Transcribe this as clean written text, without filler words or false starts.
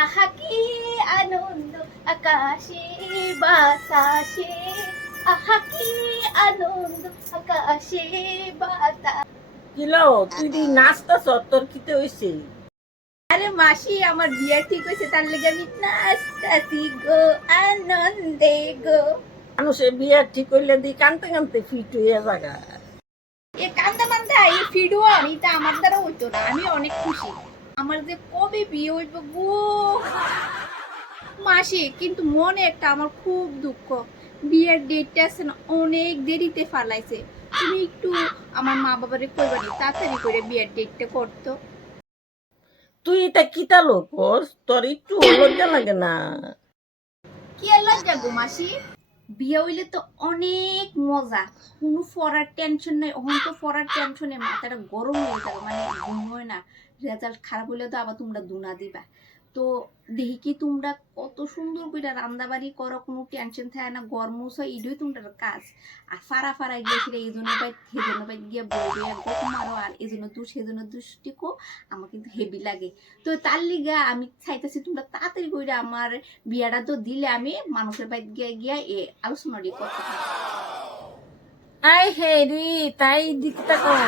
আহা কি আনন্দ আকাশে বাতাসে, আহা কি আনন্দ আকাশে বাতাস। কিলো তুই দি নাচতাছ তোর কিতে হইছে? আরে মাসি, আমার বিয়ে ঠিক হয়েছে, তার লেগে আমি নাচতাছি গো, আনন্দে গো। মানুষের বিয়ে ঠিক হইলে দি কানতে কানতে ফিট হইয়া জাগা। এ কান্দা মান্দা এই ফিডওয়ার এটা আমার দ্বারা হইতো না, আমি অনেক খুশি। আমার যে কবে বিয়ে হইব গো মাসি, কিন্তু মনে একটা আমার খুব দুঃখ, বিয়ের ডেটটা আছে না অনেক দেরিতে ফালাইছে। তুমি একটু আমার মা বাবারে কইবানি তাড়াতাড়ি করে বিয়ের ডেটটা করতো। তুই এটা কিতা লোক তোর একটু লজ্জা লাগে না? কি আর লজ্জা গো মাসি, বিয়ে হইলে তো অনেক মজা, কোনো পড়ার টেনশন নাই। ওখান তো পড়ার টেনশনে মাথাটা গরম হয়ে যাবে, মানে ঘুম হয় না। রেজাল্ট খারাপ হলে তো আবার তোমরা দুনা দিবা। তো দেখি কি তোমরা কত সুন্দর করে রান্না বাড়ি করো, কোনো টেনশন থাকে না, গরম মুছো, এটাই তোমরা কাজ। আর ফাড়া ফাড়া গিয়েছিল এই জন্য পাই সেজন্য পাই গিয়ে বলবে গপ মারো, আর এই জন্য তুই সেজন্য দুষ্টিকো, আমার কিন্তু হেভি লাগে। তো তার লিগা আমি চাইতেছি তোমরা তাড়াতাড়ি করে আমার বিয়াটা তো দিলে আমি মানুষের বাড়ি গিয়ে গিয়া এ আলোচনাটি করতে থাকি। আই হে রে, তাই দিকটা কর।